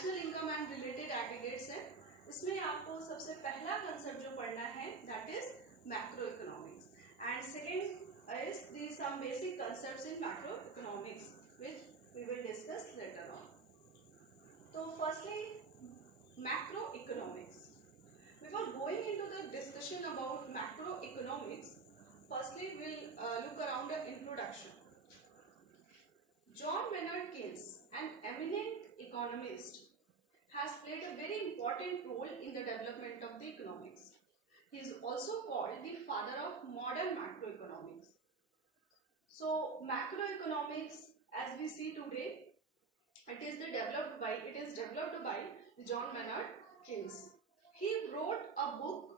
National income and related aggregates है। इसमें आपको सबसे पहला कंसेप्ट जो पढ़ना है that is macroeconomics and second is the some basic concepts in macroeconomics which we will discuss later on. तो firstly macroeconomics. Before going into the discussion about macroeconomics, firstly we'll look around the introduction. John Maynard Keynes, an eminent economist, has played a very important role in the development of the economics. He is also called the father of modern macroeconomics. So macroeconomics, as we see today, it is developed by John Maynard Keynes. He wrote a book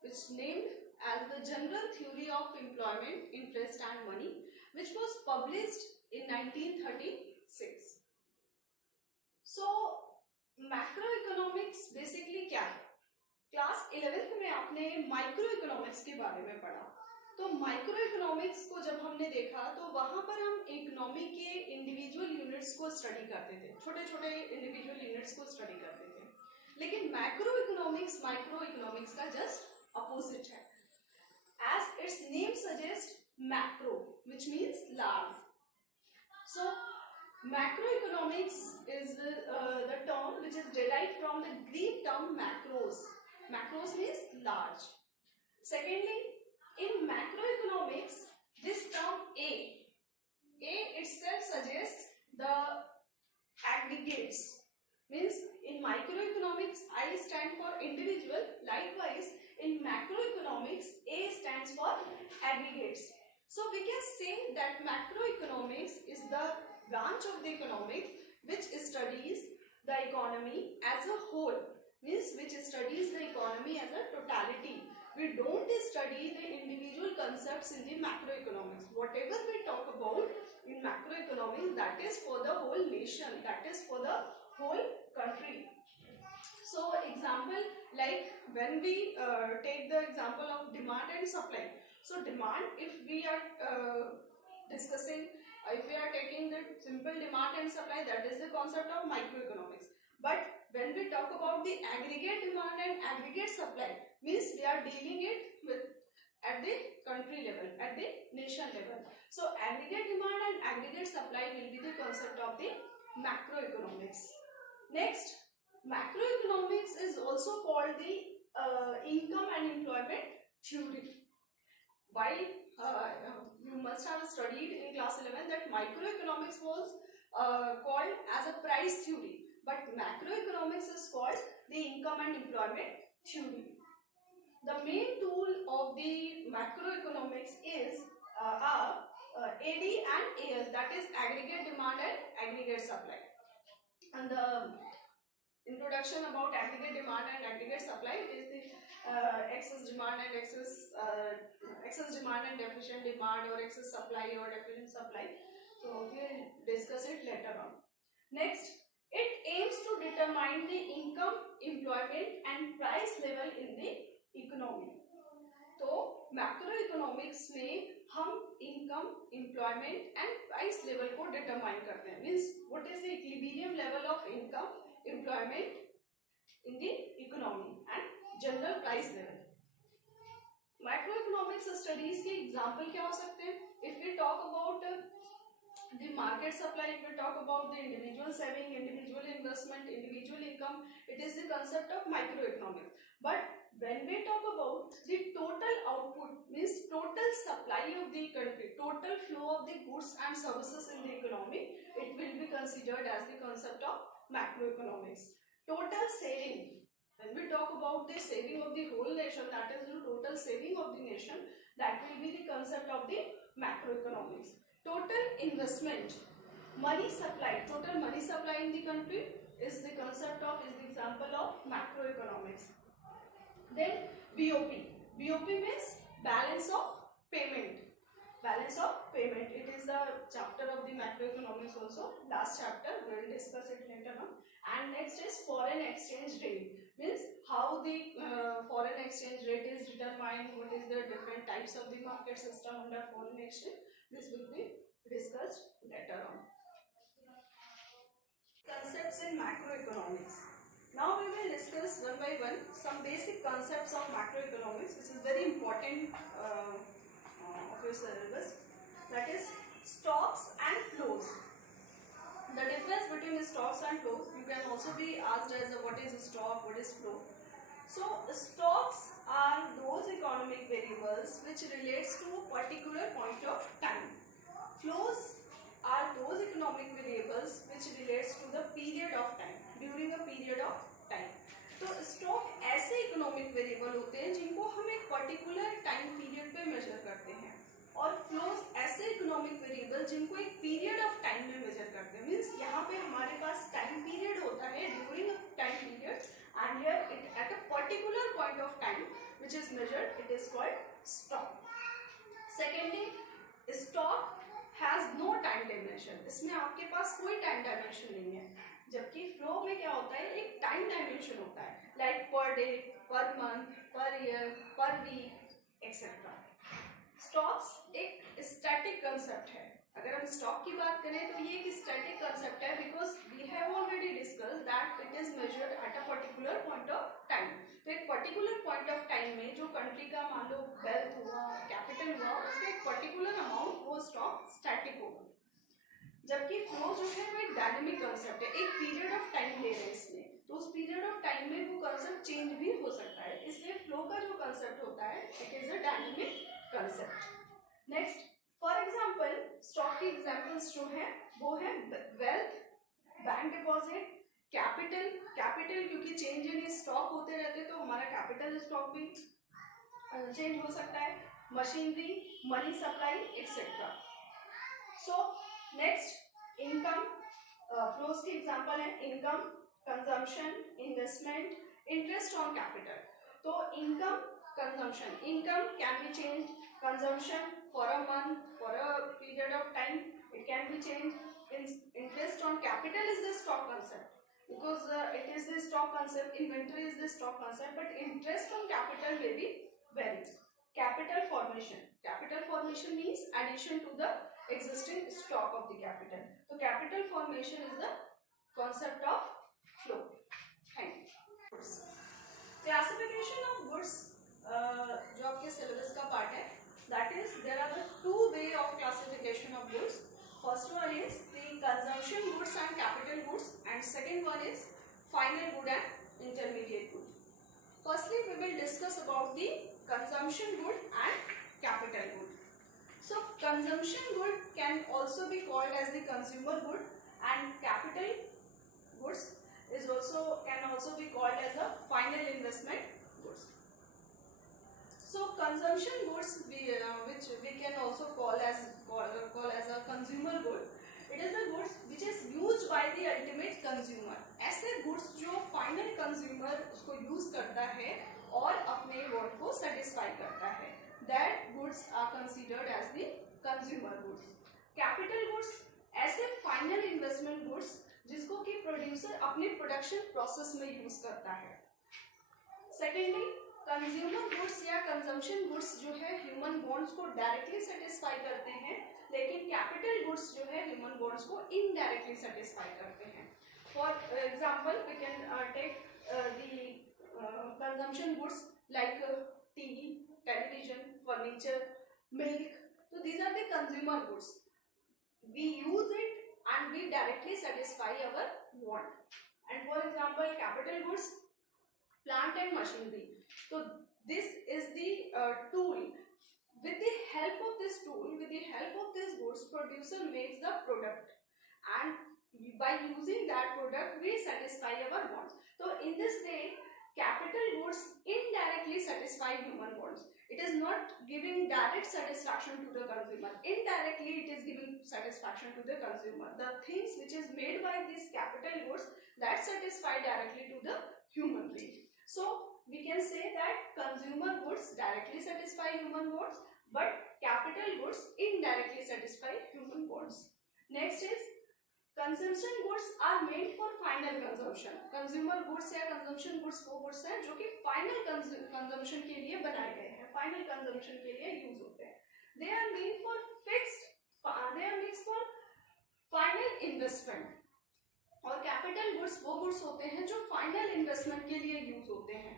which named as the General Theory of Employment, Interest and Money, which was published in 1936. So macroeconomics basically क्या है? Class 11th में आपने micro economics के बारे में पढ़ा। तो micro economics को जब हमने देखा तो वहां पर हम इकोनॉमी के इंडिविजुअल यूनिट्स को स्टडी करते थे, छोटे छोटे इंडिविजुअल यूनिट्स को स्टडी करते थे। लेकिन मैक्रो इकोनॉमिक्स माइक्रो इकोनॉमिक्स का जस्ट अपोजिट है। As its name suggest macro which means large. So macroeconomics is the term which is derived from the Greek term macros. Macros means large. Secondly in macroeconomics this term a itself suggests the aggregates. Means in microeconomics I stand for individual, likewise in macroeconomics A stands for aggregates. So we can say that macroeconomics is the branch of the economics which studies the economy as a whole, means which studies the economy as a totality. We don't study the individual concepts in the macroeconomics. Whatever we talk about in macroeconomics, that is for the whole nation, that is for the whole country. So example, like when we take the example of demand and supply. So demand, if we are discussing, if we are taking the simple demand and supply, that is the concept of microeconomics. But when we talk about the aggregate demand and aggregate supply, means we are dealing it with at the country level, at the nation level. So aggregate demand and aggregate supply will be the concept of the macroeconomics. Next, macroeconomics is also called the income and employment theory. While you must have studied in class 11 that microeconomics was called as a price theory, but macroeconomics is called the income and employment theory. The main tool of the macroeconomics is AD and AS, that is aggregate demand and aggregate supply. And the introduction about aggregate demand and aggregate supply, it is the excess demand and excess demand and deficient demand, or excess supply or deficient supply. So we will discuss it later on. Next, it aims to determine the income, employment and price level in the economy. तो macroeconomics में हम income, employment and price level को determine करते हैं। Means what is the equilibrium level of income, employment in the economy and general price level. Macroeconomics studies के example क्या हो सकते हैं? If we talk about the market supply, if we talk about the individual saving, individual investment, individual income, it is the concept of microeconomics. But when we talk about the total output, means total supply of the country, total flow of the goods and services in the economy, it will be considered as the concept of macroeconomics. Total saving, when we talk about the saving of the whole nation, that is the total saving of the nation, that will be the concept of the macroeconomics. Total investment, money supply, total money supply in the country is the concept of, is the example of macroeconomics. Then BOP, BOP means balance of payment. Balance of payment, it is the chapter of the macroeconomics also, last chapter, we will discuss it later on. And next is foreign exchange rate, means how the foreign exchange rate is determined, what is the different types of the market system under foreign exchange. This will be discussed later on. Concepts in macroeconomics. Now we will discuss one by one some basic concepts of macroeconomics, which is very important of your syllabus. That is stocks and flows. The difference between stocks and flow, you can also be asked as what is stock, what is flow. So stocks are those economic variables which relates to a particular point of time. Flows are those economic variables which relates to the period of time, during a period of time. तो stock ऐसे economic variable होते हैं जिनको हम एक particular time period पे major करते हैं, और फ्लोज ऐसे इकोनॉमिक वेरिएबल जिनको एक पीरियड ऑफ टाइम में मेजर करते हैं. मींस यहाँ पे हमारे पास टाइम पीरियड होता है, during time period, and here it at a particular point of time which is measured, it is called stock. Secondly, stock has no time dimension. इसमें आपके पास कोई टाइम डायमेंशन नहीं है, जबकि फ्लो में क्या होता है, एक टाइम डायमेंशन होता है, like per day, per month, per year, per week etcetera. Stocks एक स्टैटिक कंसेप्ट है. अगर हम स्टॉक की बात करें तो ये एक स्टैटिक कंसेप्ट है, because we have already discussed that it is measured at a particular point of time. तो एक पर्टिकुलर पॉइंट ऑफ टाइम में जो कंट्री का मान लो वेल्थ हुआ, कैपिटल हुआ, उसका एक पर्टिकुलर अमाउंट, वो स्टॉक स्टैटिक होगा. जबकि फ्लो जो है वो एक डायनेमिक कंसेप्ट है, एक पीरियड ऑफ टाइम ले रहे हैं इसमें, तो उस पीरियड ऑफ टाइम में वो कंसेप्ट चेंज भी हो सकता है. इसलिए फ्लो का जो कंसेप्ट होता है, it is a dynamic concept. Next, for example, stock की एग्जाम्पल्स जो है वो है wealth, bank deposit, capital. Capital क्योंकि चेंज इन स्टॉक होते रहते तो हमारा कैपिटल स्टॉक भी चेंज हो सकता है, machinery, money supply etcetera. So next, income. Flows की एग्जांपल है income, consumption, investment, interest on capital. तो income, consumption, income can be change, consumption for a month, for a period of time, it can be changed. Interest on capital is the stock concept, because it is the stock concept, inventory is the stock concept, but interest on capital may be vary. Capital formation. Capital formation means addition to the existing stock of the capital. So capital formation is the concept of flow. Thank you. Classification of goods जो आपके syllabus का part है, that is there are the two way of classification of goods. First one is the consumption goods and capital goods, and second one is final good and intermediate good. Firstly, we will discuss about the consumption good and capital good. So consumption good can also be called as the consumer good, and capital goods can also be called as a final investment goods. So consumption goods, which we can also call as a consumer good, it is the goods which is used by the ultimate consumer. ऐसे goods जो final consumer उसको use करता है और अपने want को satisfy करता है, that goods are considered as the consumer goods. Capital goods ऐसे final investment goods जिसको कि producer अपने production process में use करता है. Secondly, कंज्यूमर गुड्स या कंजम्पशन गुड्स जो है ह्यूमन वांट्स को डायरेक्टली सेटिस्फाई करते हैं, लेकिन कैपिटल गुड्स जो है ह्यूमन वांट्स को इनडायरेक्टली सेटिस्फाई करते हैं. For example, we can take the consumption goods like TV, television, furniture, milk. तो these are the consumer goods. We use it and we directly satisfy our want. And for example, capital goods, plant and machinery. So this is the tool. With the help of this tool, with the help of this goods, producer makes the product, and by using that product we satisfy our wants. So in this way, capital goods indirectly satisfy human wants. It is not giving direct satisfaction to the consumer. Indirectly it is giving satisfaction to the consumer. The things which is made by these capital goods, that satisfy directly to the human being. So we can say that consumer goods directly satisfy human wants, but capital goods indirectly satisfy human wants. Next is consumption goods are meant for final consumption. Consumer goods या consumption goods वो goods हैं जो कि final consumption के लिए बनाए गए हैं, final consumption के लिए use होते हैं. They are meant for fixed, they are meant for final investment. और capital गुड्स होते हैं जो फाइनल इन्वेस्टमेंट के लिए यूज होते हैं,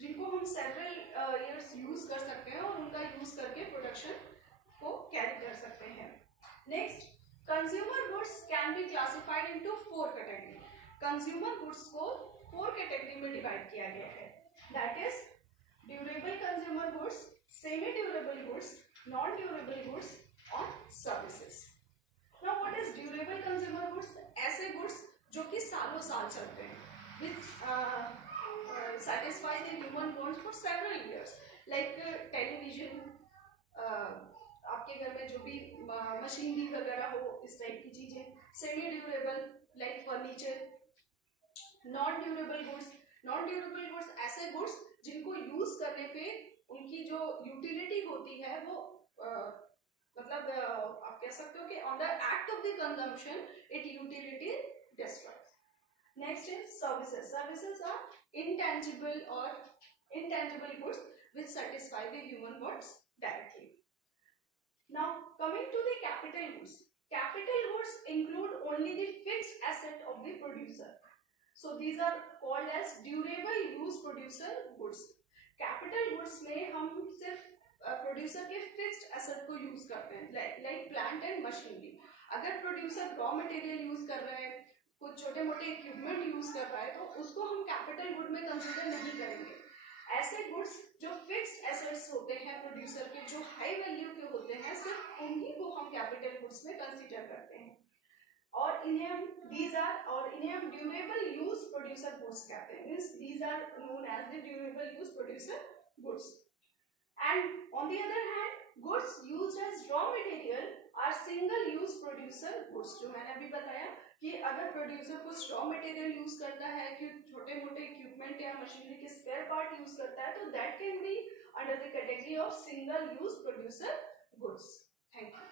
जिनको हम सेवरल ईयर्स यूज कर सकते हैं और उनका यूज करके प्रोडक्शन को कैरी कर सकते हैं। Next, consumer goods can be classified into 4 category. Consumer goods को 4 कैटेगरी में डिवाइड किया गया है, that is durable consumer goods, semi durable goods, non durable goods और services. Now what is durable consumer goods? ऐसे गुड्स जो कि सालों साल चलते हैं, which satisfy the human wants for several years, like television, आपके घर में जो भी मशीनरी वगैरह हो, इस टाइप की चीजें। Semi durable like furniture. Non durable goods, non durable goods ऐसे गुड्स जिनको यूज करने पे उनकी जो यूटिलिटी होती है वो मतलब आप कह सकते हो कि on the act of the consumption it utility destroys. Next is services. Services are intangible goods which satisfy the human wants directly. Now coming to the capital goods. Capital goods include only the fixed asset of the producer. So these are called as durable use producer goods. Capital goods में हम सिर्फ producer के fixed asset को use करते हैं, like plant and machinery. अगर producer raw material use कर रहा है, कुछ छोटे मोटे इक्विपमेंट यूज कर रहा है, तो उसको हम कैपिटल गुड में कंसीडर नहीं करेंगे। ऐसे गुड्स जो फिक्स्ड एसेट्स होते हैं प्रोड्यूसर के, जो हाई वैल्यू के होते हैं, सिर्फ उन्हीं को हम कैपिटल गुड्स में कंसीडर करते हैं और इन्हें हम ड्यूरेबल यूज प्रोड्यूसर गुड्स कहते हैं। Means these are known as the durable use producer goods. And on the other hand, goods used as raw material are single use producer goods. जो मैंने अभी बताया कि अगर प्रोड्यूसर कुछ रॉ मटेरियल यूज करता है, कि छोटे मोटे इक्विपमेंट या मशीनरी के स्पेयर पार्ट यूज करता है, तो that can be under the category of single use producer goods. Thank you.